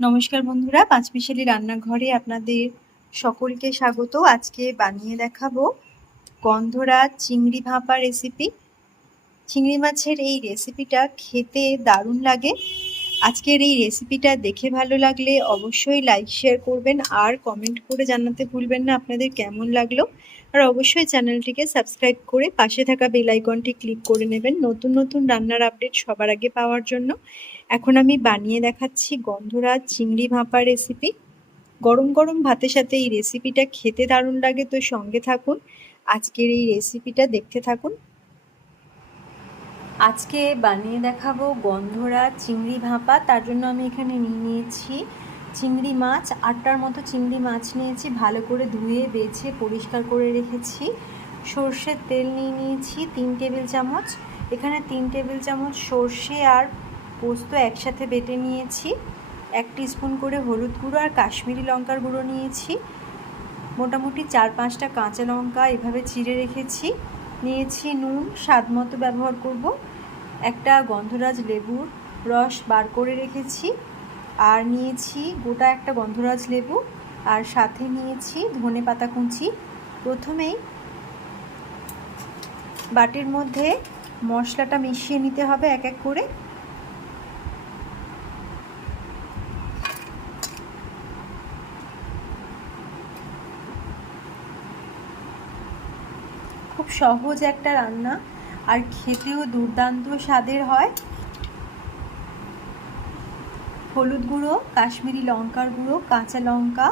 নমস্কার বন্ধুরা, পাঁচমিশালি রান্নাঘরে আপনাদের সকলকে স্বাগত। আজকে বানিয়ে দেখাবো গন্ধরা চিংড়ি ভাপা রেসিপি চিংড়ি মাছের এই রেসিপিটা খেতে দারুণ লাগে। আজকের এই রেসিপিটা দেখে ভালো লাগলে অবশ্যই লাইক শেয়ার করবেন আর কমেন্ট করে জানাতে ভুলবেন না আপনাদের কেমন লাগল। আর অবশ্যই চ্যানেলটিকে সাবস্ক্রাইব করে পাশে থাকা বেল আইকনটি ক্লিক করে নেবেন নতুন নতুন রান্নার আপডেট সবার আগে পাওয়ার জন্য। এখন আমি বানিয়ে দেখাচ্ছি গন্ধরাজ চিংড়ি ভাপা রেসিপি গরম গরম ভাতের সাথে এই রেসিপিটা খেতে দারুণ লাগে, তো সঙ্গে থাকুন। আজকের এই রেসিপিটা দেখতে থাকুন। আজকে বানিয়ে দেখাবো গন্ধরা চিংড়ি ভাপা। তার জন্য আমি এখানে নিয়ে নিয়েছি চিংড়ি মাছ। আটটার মতো চিংড়ি মাছ নিয়েছি, ভালো করে ধুয়ে, বেছে, পরিষ্কার করে রেখেছি। সর্ষের তেল নিয়ে নিয়েছি তিন টেবিল চামচ। এখানে তিন টেবিল চামচ সর্ষে আর পোস্ত একসাথে বেটে নিয়েছি। এক স্পুন করে হলুদ গুঁড়ো আর কাশ্মীরি লঙ্কার গুঁড়ো নিয়েছি। মোটামুটি চার পাঁচটা কাঁচা লঙ্কা এভাবে চিড়ে রেখেছি। নিয়েছি নুন, স্বাদ মতো ব্যবহার করব। একটা গন্ধরাজ লেবুর রস বার করে রেখেছি। আর নিয়েছি গোটা একটা গন্ধরাজ লেবু। আর সাথে নিয়েছি ধনে পাতা কুচি। প্রথমেই বাটির মধ্যে মশলাটা মিশিয়ে নিতে হবে এক এক করে। খুব সহজ একটা রান্না। আর খেতেও দুর্দান্ত স্বাদের হয়। হলুদ গুঁড়ো, কাশ্মীরি লঙ্কার গুঁড়ো, কাঁচা লঙ্কা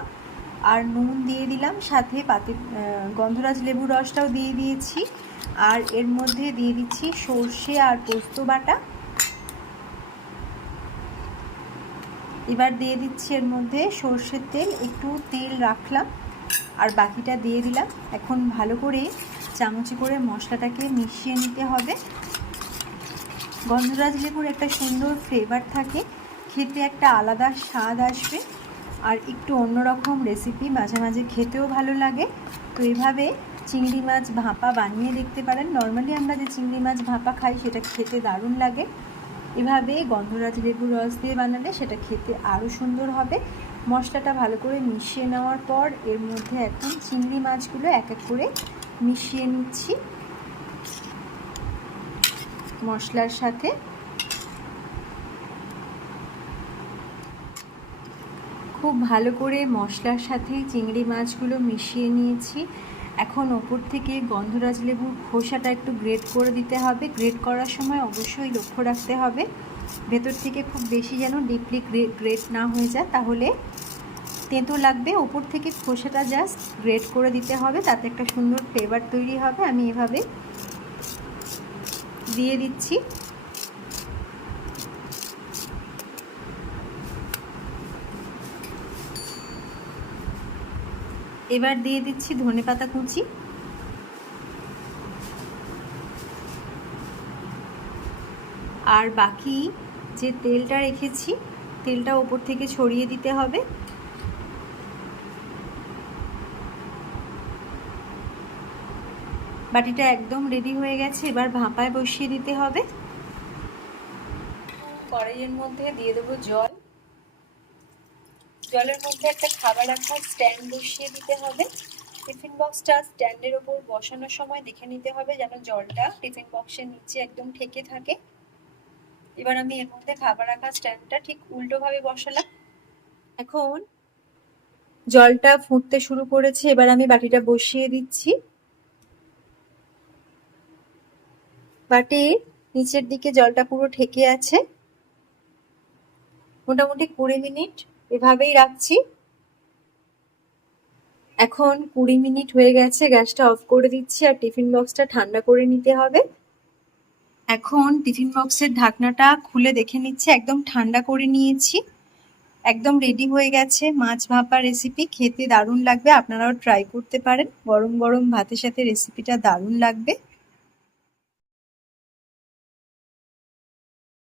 আর নুন দিয়ে দিলাম। সাথে পাতে গন্ধরাজ লেবু রসটাও দিয়ে দিয়েছি। আর এর মধ্যে দিয়ে দিচ্ছি সর্ষে আর পোস্ত বাটা। এবার দিয়ে দিচ্ছি এর মধ্যে সর্ষের তেল। একটু তেল রাখলাম। আর বাকিটা দিয়ে দিলাম। এখন ভালো করে চামচি করে মশলাটাকে মিশিয়ে নিতে হবে। গন্ধরাজ লেবুর একটা সুন্দর ফ্লেভার থাকে, খেতে একটা আলাদা স্বাদ আসবে আর একটু অন্যরকম রেসিপি মাঝে মাঝে খেতেও ভালো লাগে। তো এভাবে চিংড়ি মাছ ভাপা বানিয়ে দেখতে পারেন। নর্মালি আমরা যে চিংড়ি মাছ ভাপা খাই, সেটা খেতে দারুণ লাগে। এভাবে গন্ধরাজ লেবুর রস দিয়ে বানালে সেটা খেতে আরও সুন্দর হবে। মশলাটা ভালো করে মিশিয়ে নেওয়ার পর এর মধ্যে এখন চিংড়ি মাছগুলো এক এক করে মিশিয়ে নিচ্ছি মশলার সাথে। খুব ভালো করে মশলার সাথে চিংড়ি মাছগুলো মিশিয়ে নিয়েছি। এখন ওপর থেকে গন্ধরাজ লেবুর খোসাটা একটু গ্রেট করে দিতে হবে। গ্রেট করার সময় অবশ্যই লক্ষ্য রাখতে হবে। ভেতর থেকে খুব বেশি যেন ডিপলি গ্রেট না হয়ে যায়, তাহলে তেঁতো লাগবে, ওপর থেকে খোসাটা জাস্ট গ্রেট করে দিতে হবে, তাতে একটা সুন্দর ফ্লেভার তৈরি হবে, আমি এভাবে দিয়ে দিচ্ছি। এবার দিয়ে দিচ্ছি ধনে পাতা কুচি। আর বাকি যে তেলটা রেখেছি, তেলটা ওপর থেকে ছড়িয়ে দিতে হবে। বাটিটা একদম রেডি হয়ে গেছে, এবার ভাপায় বসিয়ে দিতে হবে। কড়াইয়ের মধ্যে দিয়ে দেবো জল। জলের মধ্যে একটা খাবার রাখার স্ট্যান্ড বসিয়ে দিতে হবে। টিফিন বক্সটা স্ট্যান্ডের ওপর বসানোর সময় দেখে নিতে হবে যেন জলটা টিফিন বক্সের নিচে একদম ঠেকে থাকে। এবার আমি এর মধ্যে খাবার রাখা স্ট্যান্ডটা ঠিক উল্টোভাবে বসালাম। এখন জলটা ফুটতে শুরু করেছে, এবার আমি বাটিটা বসিয়ে দিচ্ছি। বাটির নিচের দিকে জলটা পুরো ঠেকে আছে। মোটামুটি কুড়ি মিনিট এভাবেই রাখছি। এখন কুড়ি মিনিট হয়ে গেছে, গ্যাসটা অফ করে দিচ্ছি আর টিফিন বক্সটা ঠান্ডা করে নিতে হবে। এখন টিফিন বক্সের ঢাকনাটা খুলে দেখে নিচ্ছি, একদম ঠান্ডা করে নিয়েছি। একদম রেডি হয়ে গেছে, মাছ ভাপা রেসিপি খেতে দারুণ লাগবে, আপনারাও ট্রাই করতে পারেন। গরম গরম ভাতের সাথে রেসিপিটা দারুণ লাগবে।